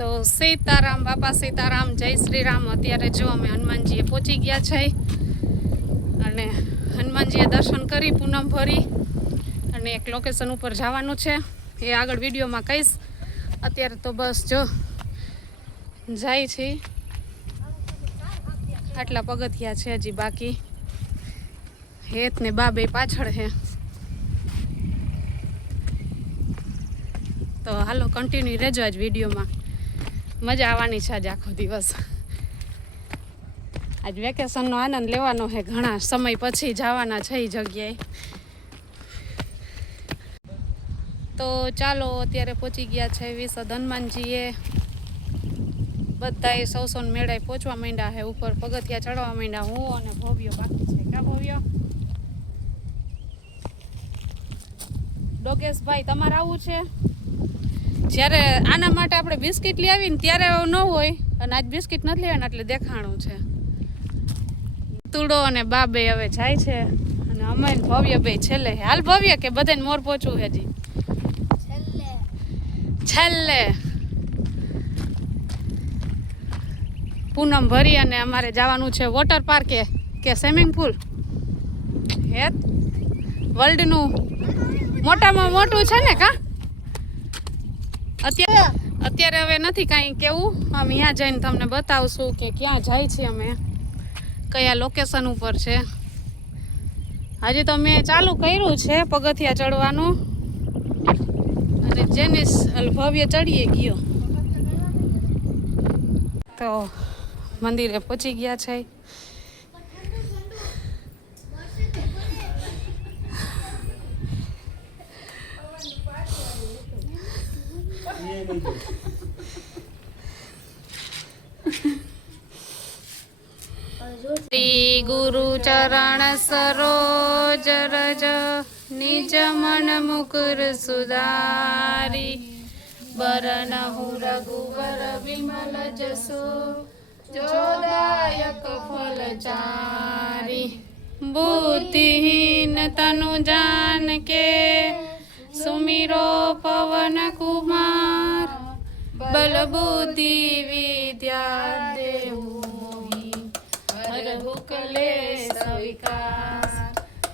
તો સીતારામ બાપા સીતારામ, જય શ્રી રામ। અત્યારે જો અમે હનુમાનજીએ પહોંચી ગયા છે અને હનુમાનજીએ દર્શન કરી પૂનમ ભરી અને એક લોકેશન ઉપર જવાનું છે, એ આગળ વિડીયોમાં કહીશ। અત્યારે તો બસ જો જાય છે, આટલા પગથિયા છે હજી બાકી, હેત ને બા બે પાછળ હે। તો હાલો કન્ટિન્યુ રહેજો આજ વિડીયોમાં, મજા આવવાની છે આજ આખો દિવસ। આજ વેકેશનનો આનંદ લેવાનો છે, ઘણા સમય પછી જવાના છે એ જગ્યાએ। તો ચાલો અત્યારે પહોંચી ગયા છે વિસદ હનુમાનજીએ, બધાએ સૌ મેળાએ પહોંચવા માંડ્યા છે, ઉપર પગથિયા ચડવા માંડ્યા। હું અને ભવ્ય બાકી છે, કા ભવ્ય? ડોગેશભાઈ તમારે આવું છે? જ્યારે આના માટે આપણે બિસ્કિટ લઈ આવીને ત્યારે ન હોય, અને આજ બિસ્કિટ નથી લેવાના એટલે દેખાણું છે। તુડો અને બા બે હવે જાય છે અને અમે ભવ્ય બે છેલ્લે। હાલ ભવ્ય કે બધાને મોર પહોંચવું હજી છેલ્લે પૂનમ ભરી અને અમારે જવાનું છે વોટર પાર્કે કે સ્વિમિંગ પુલ, હે વર્લ્ડનું મોટામાં મોટું છે ને કા? અત્યારે હવે નથી કાંઈ કેવું, અમે ત્યાં જઈને તમને બતાવશું કે ક્યાં જાય છે, અમે કયા લોકેશન ઉપર છે। હજી તો મેં ચાલુ કર્યું છે પગથિયા ચડવાનું, અને જેનિસ ભવ્ય ચડીએ ગયો। તો મંદિરે પહોંચી ગયા છે। श्री गुरु चरण सरोज रज, निज मन मुकुर सुधारी। बरनहु रघुवर विमल जसु, जोदायक फलचारी। बुद्धिहीन तनु जान के, सुमिरो पवन कुमार। बल बुद्धि विद्या देहु मोहि, हरहु क्लेश विकार।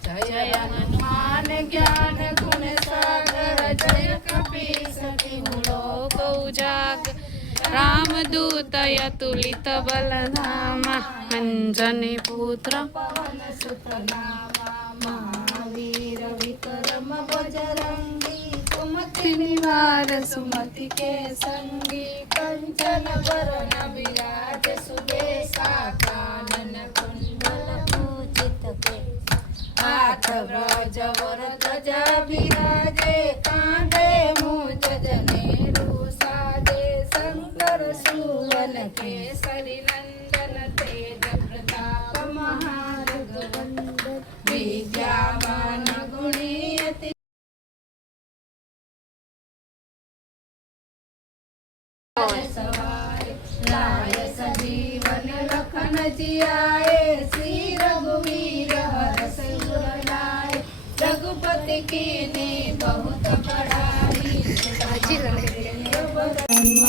जय हनुमान ज्ञान गुण सागर, जय कपीस तिहु लोक उजागर। रामदूत अतुलित बल धामा, अंजनी पुत्र पवन सुत नामा। महावीर विक्रम बजरंगी, सुमति निवार सुमति के संगी। कंचन वरण विराज सुबेसा, कानन कुंडल पूजित केसा। हाथ व्रज वर ध्वजा विराजे, कांधे मूंज जनेऊ साजे। शंकर सुवन केसरी नंदन, तेज प्रताप महाजगवंदन। विद्यावान गुणी अति सवार, लाय सजीवन लखन जियाए। श्री रघुवीर हरष उर लाए, रघुपति कीन्ही बहुत बड़ाई।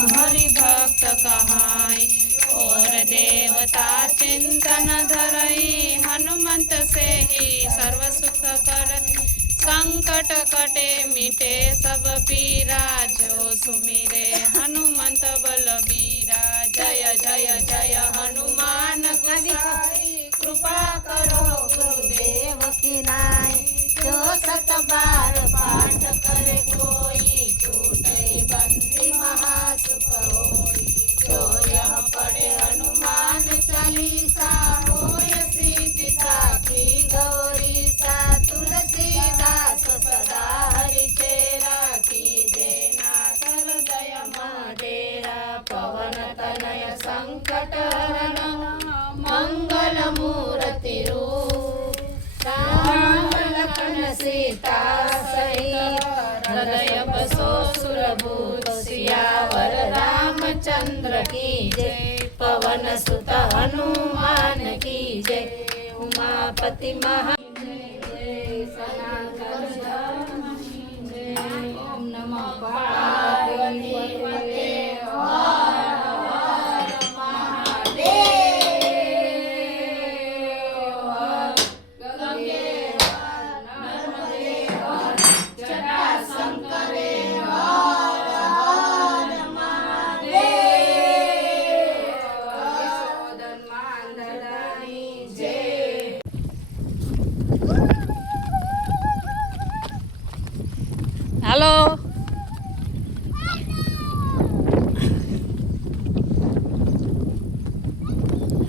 हरि भक्त कहाई, और देवता चिंतन धरई। हनुमंत से ही सर्व सुख करई, संकट कटे मिटे सब पीरा। जो सुमिरे हनुमंत बलबीरा, जय जय जय हनुमान गोसाई। कृपा करो गुरुदेव की नाई, जो सत बार पाठ करे कोई। छूटे बंदी महासुख होई, जो यह पढ़े हनुमान चालीसा। होय सिद्धि साखी गौरीसा, तुलसीदास सदा हरिचेरा। कीजे नाथ हृदय डेरा, पवन तनय संकट हरण। मंगल मूर्ति रूप, राम लखन सीता सहित। हृदय बसो सुरभूत, सियावर रामचंद्र की जय। पवन सुत हनुमान की जय। उमापति महा सनातन धर्म की जय। ओम नमः पार्वती पते।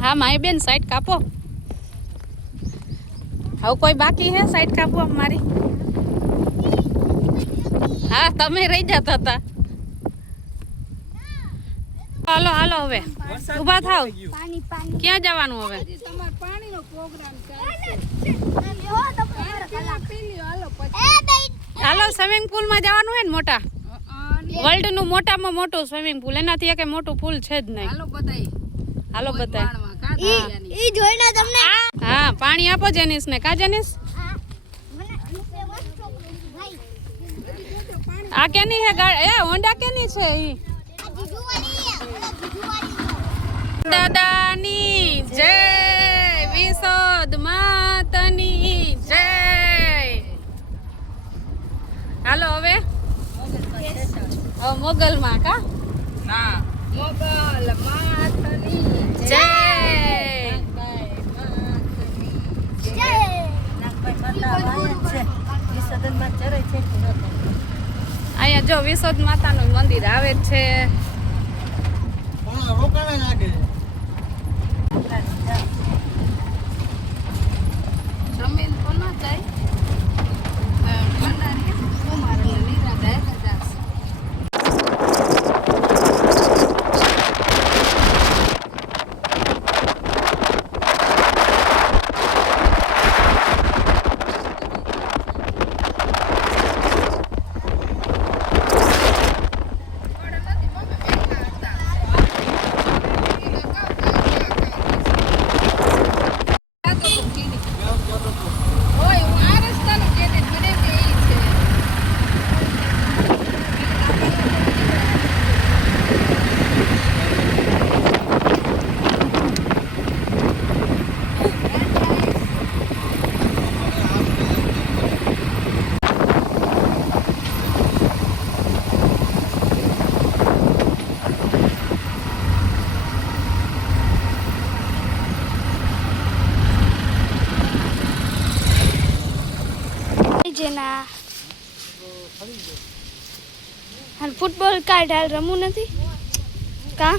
હા મારી બેન સાઈડ કાપો. હવે કોઈ બાકી હે સાઈડ કાપવા મારી? હા તમે રહી જતા હતા. હાલો હાલો હવે ઊભા થાવ. ક્યાં જવાનું હવે? હાલો સ્વિમિંગ પુલ માં જવાનું હે ને મોટા વર્લ્ડ નું મોટામાં મોટું સ્વિમિંગ પુલ એનાથી એક મોટું પુલ છે જ નહીં. હાલો બતાય. ઈ જોઈને તમને હા પાણી આપો જેનિસ ને. કા જેનિસ આ કેની હે ગાડી? એ હોન્ડા કેની છે ઈ? દાદાની જય, વિશોદ માતની જય. હાલો હવે મોગલ માં કા ના મોગલ માથની જય. અહીંયા જો વિશોદ માતાનું મંદિર આવે છે. જમીન તો ન જાય કુમાર લીરા જાય કદાચ. જેના હાલ ફૂટબોલ કાર્ડ હાલ રમવું નથી કા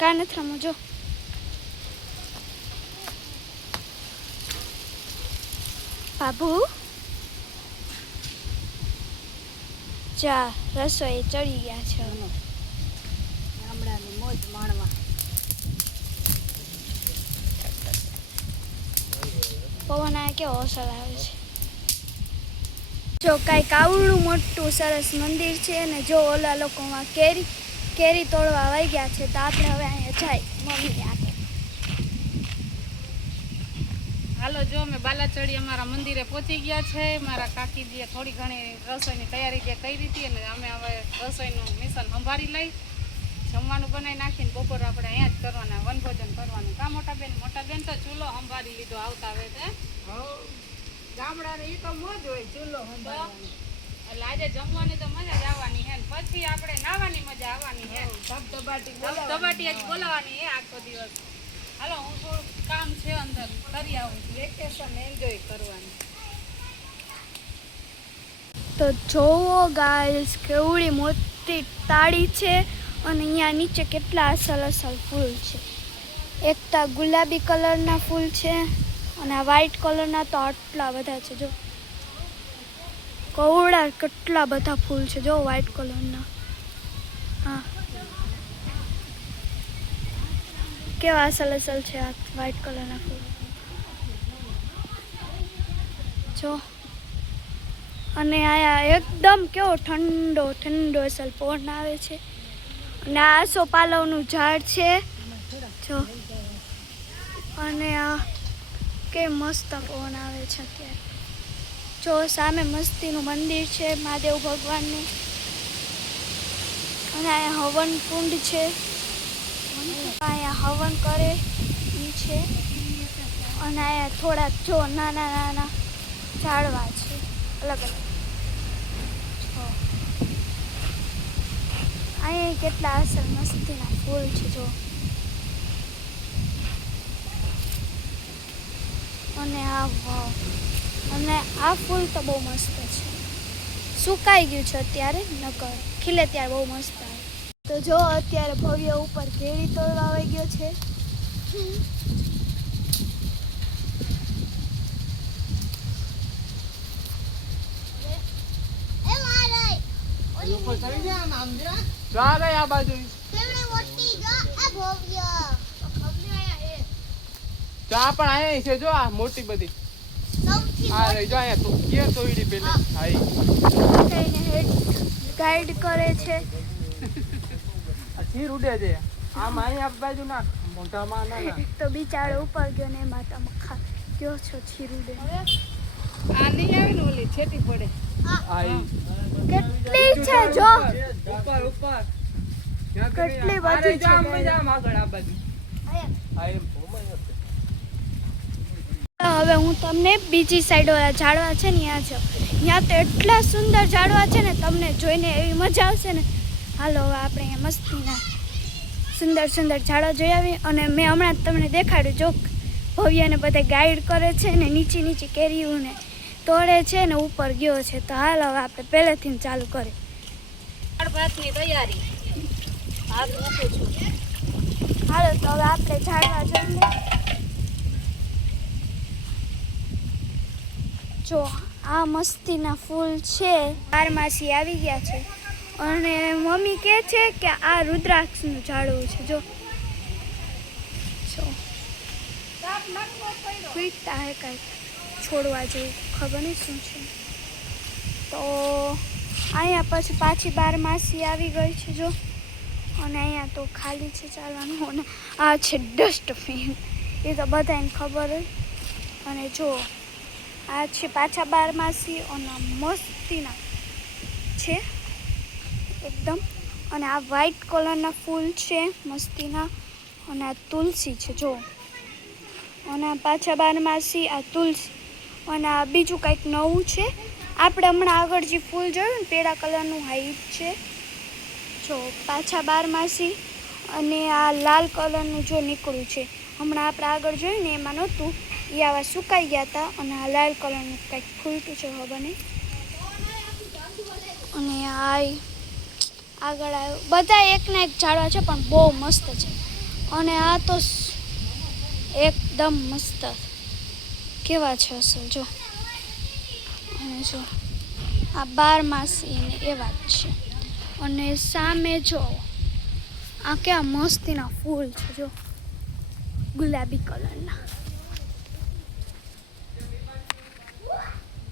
કા નથી રમવું જો બાબુ ચા રસોઈ ચડી ગયા છે ગામડાની મોજ માણવા. પવન આ કેવો અસર આવે છે જો કાંઈક આવડું મોટું સરસ મંદિર છે અને જો ઓલા લોકોમાં કેરી તોડવા વહી ગયા છે તો આપણે હવે અહીંયા જાય મમ્મી આગળ. હાલો જો અમે બાલાચડી અમારા મંદિરે પહોંચી ગયા છે. મારા કાકીજીએ થોડી ઘણી રસોઈની તૈયારી જે કરી હતી અને અમે હવે રસોઈનું મિશન સંભાળી લઈ. જમવાનું બનાવી નાખીને બપોર આપણે અહીંયા જ કરવાના, વનભોજન કરવાનું. કા મોટા બેન તો ચૂલો સંભાળી લીધો આવતા આવે છે. ગામડાને ઈ તો મોજ હોય ચૂલો સંભાળવાની. એટલે આજે જમવાની તો મજા જ આવવાની હે ને પછી આપણે નાવાની મજા આવવાની હે. ધબધબાટી જ બોલાવાની હે આખો દિવસ. હાલો હું થોડું કામ છે અંદર કરી આવું. વેકેશન એન્જોય કરવાનું. તો જોવો ગાઈસ કેવડી મોટી તાળી છે અને અહીંયા નીચે કેટલા અસલ ફૂલ છે. એક તો ગુલાબી કલરના ફૂલ છે અને આ વ્હાઈટ કલરના તો આટલા બધા છે. જો કવડા કેટલા બધા ફૂલ છે જો વ્હાઈટ કલરના. હા કેવા અસલ છે આ વ્હાઈટ કલરના ફૂલ જો. અને આયા એકદમ કેવો ઠંડો અસલ પવન આવે છે. અને આ આસોપાલવનું ઝાડ છે જો. અને આ કે મસ્ત પવન આવે છે અત્યારે જો. સામે મસ્તીનું મંદિર છે મહાદેવ ભગવાનનું અને અહીંયા હવન કુંડ છે. અહીંયા હવન કરે એ છે અને અહીંયા થોડાક જો નાના ઝાડવા છે અલગ અલગ. અહીંયા કેટલા અસલ મસ્તીના ફૂલ છે જો. અને આ વાવ. અને આ ફૂલ તો બહુ મસ્ત છે. સુકાઈ ગયું છે અત્યારે નકર ખીલે ત્યારે બહુ મસ્ત આવે. તો જો અત્યારે ભવ્ય ઉપર કેરી તોડવા આવી ગયો છે. આ બાજુ ચા પણ આયા છે જો આ મોટી બધી આ રહી જો આયા તો કે તોડી પેલે હાઈ એને હેડ ગાઈડ કરે છે. આ ચીર ઉડે છે આમ આયા બાજુ ના મોઢામાં ના તો બિચારો ઉપર ગયો ને એમાં તમે ગયો છો છીરુડે. આ નહીં આવે ને ઓલી છેટી પડે. હાઈ કેટલી છે જો, ઉપર ઉપર કેટલી બધી છે. આમ આગળ આ બાજુ હાઈ હવે હું તમને બીજી સાઈડ વાળા ઝાડવા છે ને ત્યાં જાઉં. ત્યાં તો એટલા સુંદર ઝાડવા છે ને તમને જોઈને એવી મજા આવશે ને. હાલો હવે આપણે અહીંયા મસ્તીના સુંદર સુંદર ઝાડવા જોઈ આવી. અને મેં હમણાં જ તમને દેખાડ્યું જો ભવ્યને બધા ગાઈડ કરે છે ને નીચી નીચી કેરીઓને તોડે છે ને ઉપર ગયો છે. તો હાલ હવે આપણે પહેલેથી ચાલુ કરીએ. દાળ ભાતની તૈયારી હાથ મૂકું છું. હાલો તો હવે આપણે ઝાડવા જોઈ લઈએ. જો આ મસ્તીના ફૂલ છે, બારમાસી આવી ગયા છે. અને મમ્મી કહે છે કે આ રુદ્રાક્ષનું ઝાડવું છે. જો ફૂટતા હે કાંઈક છોડવા જેવું, ખબર નહીં શું છે. તો અહીંયા પછી પાછી બારમાસી આવી ગઈ છે જો. અને અહીંયા તો ખાલી છે ચાલવાનું. અને આ છે ડસ્ટબિન, એ તો બધાને ખબર હોય. અને જો આ છે પાછા બારમાસી અને મસ્તીના છે એકદમ. અને આ વ્હાઈટ કલરના ફૂલ છે મસ્તીના. અને આ તુલસી છે જો. અને આ પાછા બારમાસી, આ તુલસી. અને આ બીજું કંઈક નવું છે. આપણે હમણાં આગળ જે ફૂલ જોયું ને પીળા કલરનું હાઈટ છે જો. પાછા બારમાસી અને આ લાલ કલરનું જો નીકળ્યું છે. હમણાં આપણે આગળ જોયું ને એમાં નહોતું, એ આવા સુકાઈ ગયા હતા. અને આ લાલ કલરનું કંઈક ફૂલતું છે ખબર નહીં. અને આ આગળ આવ્યું. બધા એકના એક ઝાડવા છે પણ બહુ મસ્ત છે. અને આ તો એકદમ મસ્ત કેવા છે અસલ જો. અને જો આ બારમાસી ને એવા જ છે. અને સામે જો આ કેવા મસ્તીના ફૂલ છે જો, ગુલાબી કલરના.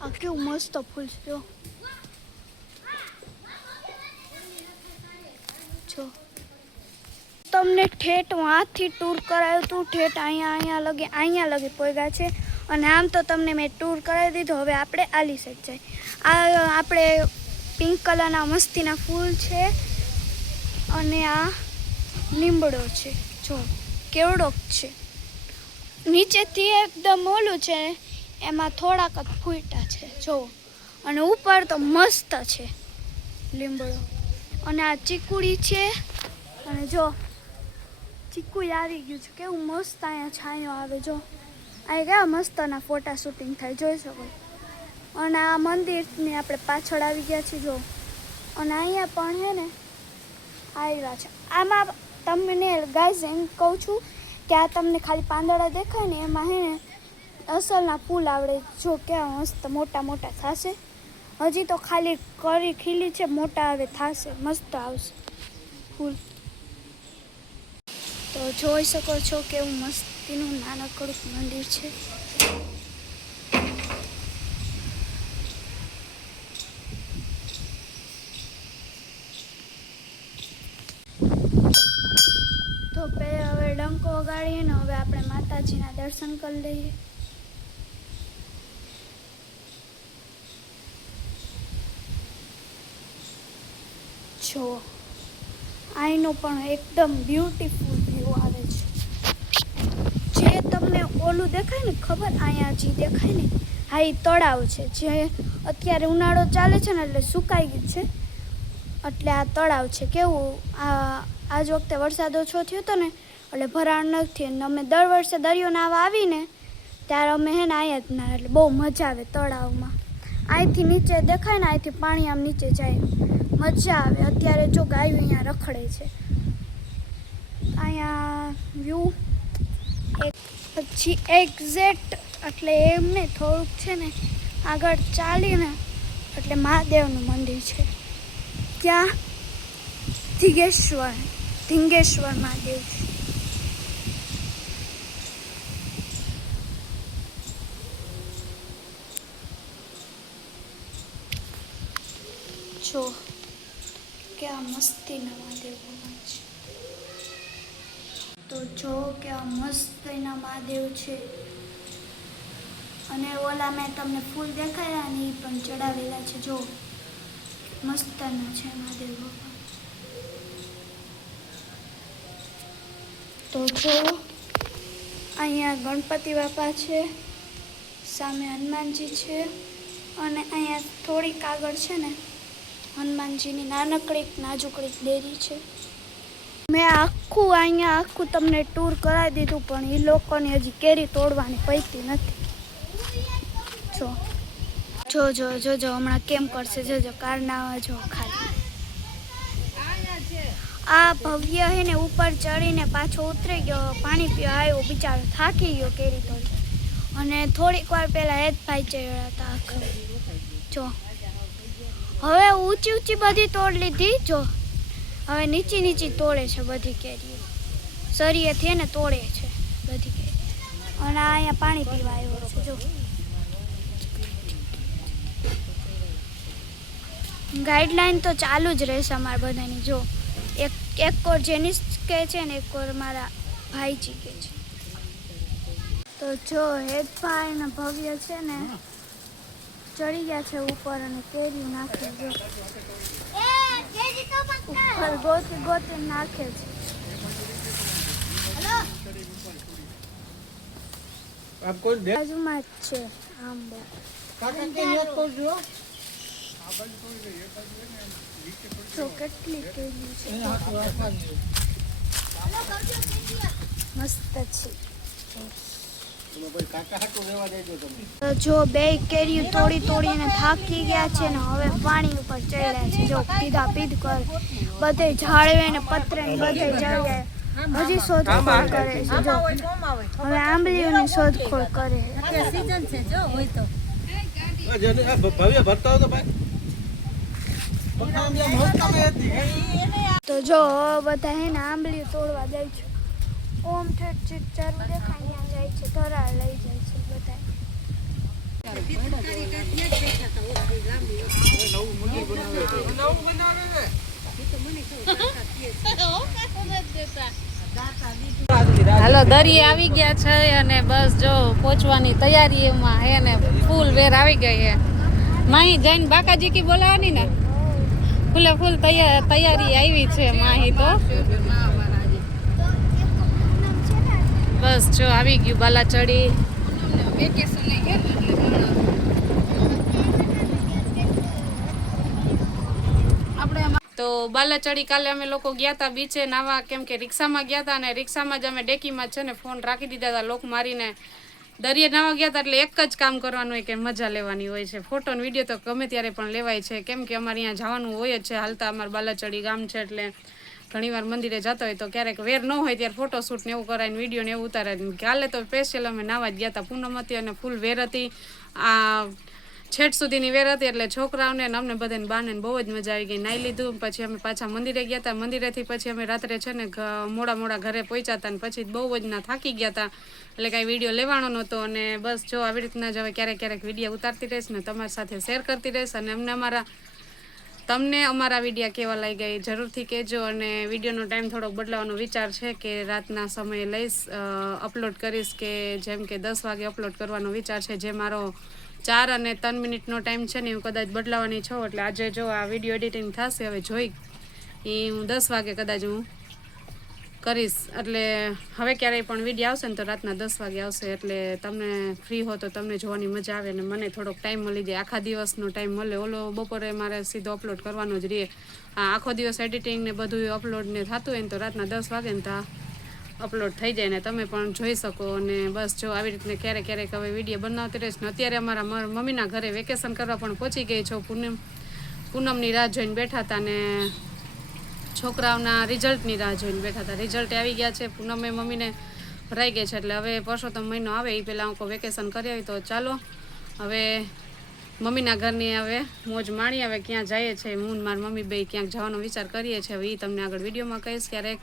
આ કેવું મસ્ત ફૂલ છે જો. જો તમને ઠેઠ વાંથી ટૂર કરાવ્યું હતું. ઠેઠ અહીંયા લગી પોગ્યા છે. અને આમ તો તમને મેં ટૂર કરાવી દીધું. હવે આપણે આલી સાઈડ જાય. આ આપણે પિંક કલરના મસ્તીના ફૂલ છે. અને આ લીમડો છે જો, કેવડોક છે. નીચેથી એકદમ ઓલું છે, એમાં થોડાક જ ફૂટા છે જો. અને ઉપર તો મસ્ત છે લીમડો. અને આ ચીકુડી છે. અને જો ચીકુ આવી ગયું છે, કેવું મસ્ત અહીંયા છાંયો આવે જો. અહીં કેવા મસ્તના ફોટા શૂટિંગ થાય જોઈ શકો. અને આ મંદિરની આપણે પાછળ આવી ગયા છીએ જો. અને અહીંયા પણ છે ને આવ્યા છે. આમાં તમને ગાઈઝ એમ કહું છું કે આ તમને ખાલી પાંદડા દેખાય ને એમાં હે ને અસલના ફૂલ આવડે જો. કેવા મસ્ત મોટા મોટા થશે. હજી તો ખાલી કરી ખીલી છે, મોટા હવે થશે, મસ્ત આવશે ફૂલ. તો જોઈ શકો છો કેવું મસ્તીનું નાનકડું મંદિર છે. તો પહેલાં હવે ડંકો વગાડીએ ને હવે આપણે માતાજીના દર્શન કરી લઈએ. જો અહીંનો પણ એકદમ બ્યુટીફુલ વ્યૂ આવે છે. જે તમને ઓલું દેખાય ને ખબર, અહીંયા જે દેખાય ને હા એ તળાવ છે. જે અત્યારે ઉનાળો ચાલે છે ને એટલે સુકાઈ ગયું છે, એટલે આ તળાવ છે. કેવું આજ વખતે વરસાદ ઓછો થયો હતો ને એટલે ભરાણ નથી. અને અમે દર વર્ષે દરિયો નાવા આવીને ત્યારે અમે હે ને અહીંયા જ ના, એટલે બહુ મજા આવે તળાવમાં. અહીંથી નીચે દેખાય ને, અહીંથી પાણી આમ નીચે જાય, મજા આવે. અત્યારે જો ગાયું અહીંયા રખડે છે. અહીંયા વ્યૂ પછી એક્ઝેક્ટ એટલે એમને થોડુંક છે ને આગળ ચાલીને એટલે મહાદેવનું મંદિર છે. ત્યાં ધીંગેશ્વર મહાદેવ છે. જો કેવા મસ્તીના મહાદેવ ભગવાન છે. તો જો કેવા મસ્તીના મહાદેવ છે. અને ઓલા મેં તમને ફૂલ દેખાયા ને એ પણ ચડાવેલા છે. જો મસ્તના છે મહાદેવ ભગવાન. તો જો અહીંયા ગણપતિ બાપા છે, સામે હનુમાનજી છે, અને અહીંયા થોડીક આગળ છે ને હનુમાનજીની નાનકડી નાજુકડી દેરી છે. મેં આખું તમને ટૂર કરાવી દીધું, પણ એ લોકોની હજી કેરી તોડવાની પૈતી નથી. જો હમણાં કેમ કરશે. જોજો કારનાવા જો ખાલી. આ ભવ્ય હે ને ઉપર ચડીને પાછો ઉતરી ગયો, પાણી પીવા આવ્યો, બિચારો થાકી ગયો કેરી તોડી. અને થોડીક વાર પહેલા હેતભાઈ ચડ્યા હતા આખરે. જો હવે ઊંચી બધી તોડ લીધી. જો હવે નીચી તોડે છે બધી કેરીઓ. સરીએથી ને તોડે છે બધી કેરી. અને અહીંયા પાણી પીવા આવ્યો છે. જો ગાઈડલાઈન તો ચાલુ જ રહેશે અમારા બધાની. જો એક કોર જેનિસ કહે છે ને એક કોર મારા ભાઈજી કહે છે. તો જો હેતભાઈ ને ભવ્ય છે ને ચડી ગયા છે ઉપર અને કેરી નાખે. જો ઉપર ગોતી નાખે છે. બાજુમાં જ છે આંબો. તો કેટલી કેરી છે મસ્ત છે. તો જો બે કેરીઓ તોડીને થાકી ગયા છે ને હવે પાણી ઉપર ચડ્યા છે. જો પીધા પીધ કરે બધે ઝાડવે ને પતરે ને બધે ચડ્યા. હજી શોધખોળ કરે છે. જો હવે આંબલીઓની શોધખોળ કરે. તો જો બધા હે ને આંબલીઓ તોડવા જાય છે. ઓમ ઠેઠ ચાલુ દેખાય ત્યાં જાય છે. ધરા લઈ જાય છે બધા. હાલો દરિયે આવી ગયા છે અને બસ જો પહોંચવાની તૈયારી એમાં હે ને ફૂલ વેર આવી ગઈ હે. માહી જઈને બાકાજી કી બોલાવાની ને ફૂલ તૈયારી આવી છે માહી. તો બસ જો આવી ગયું બાલાચડી. તો બાલાચડી કાલે અમે લોકો ગયા હતા બીચે નાવા, કેમ કે રિક્ષામાં ગયા હતા અને રિક્ષામાં જ અમે ડેકીમાં છે ને ફોન રાખી દીધા હતા લોક મારીને. દરિયે નાવા ગયા હતા એટલે એક જ કામ કરવાનું હોય કે મજા લેવાની હોય છે. ફોટો ને વિડીયો તો ગમે ત્યારે પણ લેવાય છે, કેમ કે અમારે અહીંયા જવાનું હોય જ છે હાલતા. અમારે બાલાચડી ગામ છે એટલે ઘણીવાર મંદિરે જતા હોય તો ક્યારેક વેર ન હોય ત્યારે ફોટોશૂટ ને એવું કરાય ને વિડીયો ને એવું ઉતારે. કાલે તો સ્પેશિયલ અમે નાવા જ ગયા હતા. પૂનમ હતી અને ફૂલ વેર હતી. આ છેટ સુધીની વેર હતી એટલે છોકરાઓને ને અમને બધાને બાને બહુ જ મજા આવી ગઈ. નાહી લીધું પછી અમે પાછા મંદિરે ગયા હતા. મંદિરેથી પછી અમે રાત્રે છે ને મોડા ઘરે પહોંચ્યા હતા અને પછી બહુ જ ના થાકી ગયા હતા એટલે કાંઈ વિડીયો લેવાનો નહોતો. અને બસ જો આવી રીતના જ હવે ક્યારેક વિડીયો ઉતારતી રહીશ ને તમારી સાથે શેર કરતી રહીશ. અને તમને અમારા વિડીયો કેવા લાગી જરૂરથી કહેજો. અને વિડીયોનો ટાઈમ થોડોક બદલાવાનો વિચાર છે કે રાતના સમયે લઈશ અપલોડ કરીશ, કે જેમ કે 10 વાગે અપલોડ કરવાનો વિચાર છે. જે મારો 4 અને 3 મિનિટનો ટાઈમ છે ને હું કદાચ બદલાવાની છું. એટલે આજે જો આ વિડીયો એડિટિંગ થશે હવે જોઈ એ હું 10 વાગે કદાચ હું કરીશ. એટલે હવે ક્યારેય પણ વિડીયો આવશે ને તો રાતના 10 વાગે આવશે. એટલે તમને ફ્રી હો તો તમને જોવાની મજા આવે અને મને થોડોક ટાઈમ મળી જાય. આખા દિવસનો ટાઈમ મળે. ઓલો બપોરે મારે સીધો અપલોડ કરવાનો જ રહે. આખો દિવસ એડિટિંગ ને બધું અપલોડ ને થતું હોય ને તો રાતના 10 વાગે ને તો અપલોડ થઈ જાય ને તમે પણ જોઈ શકો. અને બસ જો આવી રીતને ક્યારેક હવે વિડીયો બનાવતી રહીશ ને. અત્યારે અમારા મમ્મીના ઘરે વેકેશન કરવા પણ પહોંચી ગઈ છો. પૂનમની રાહ જોઈને બેઠા હતા ને છોકરાઓના રિઝલ્ટની રાહ જોઈને બેઠા હતા. રિઝલ્ટ આવી ગયા છે. પૂનમે મમ્મીને ભરાઈ ગઈ છે એટલે હવે પરસોત્તમ મહિનો આવે એ પહેલાં હું વેકેશન કરી આવી. તો ચાલો હવે મમ્મીના ઘરની હવે મોજ માણી. હવે ક્યાં જઈએ છે હું મારી મમ્મી બે ક્યાંક જવાનો વિચાર કરીએ છીએ. હવે એ તમને આગળ વિડીયોમાં કહીશ ક્યારેક.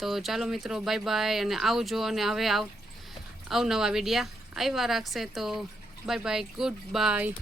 તો ચાલો મિત્રો, બાય બાય અને આવજો. અને હવે અવનવા વિડીયા આવ્યા રાખશે. તો બાય બાય, ગુડ બાય.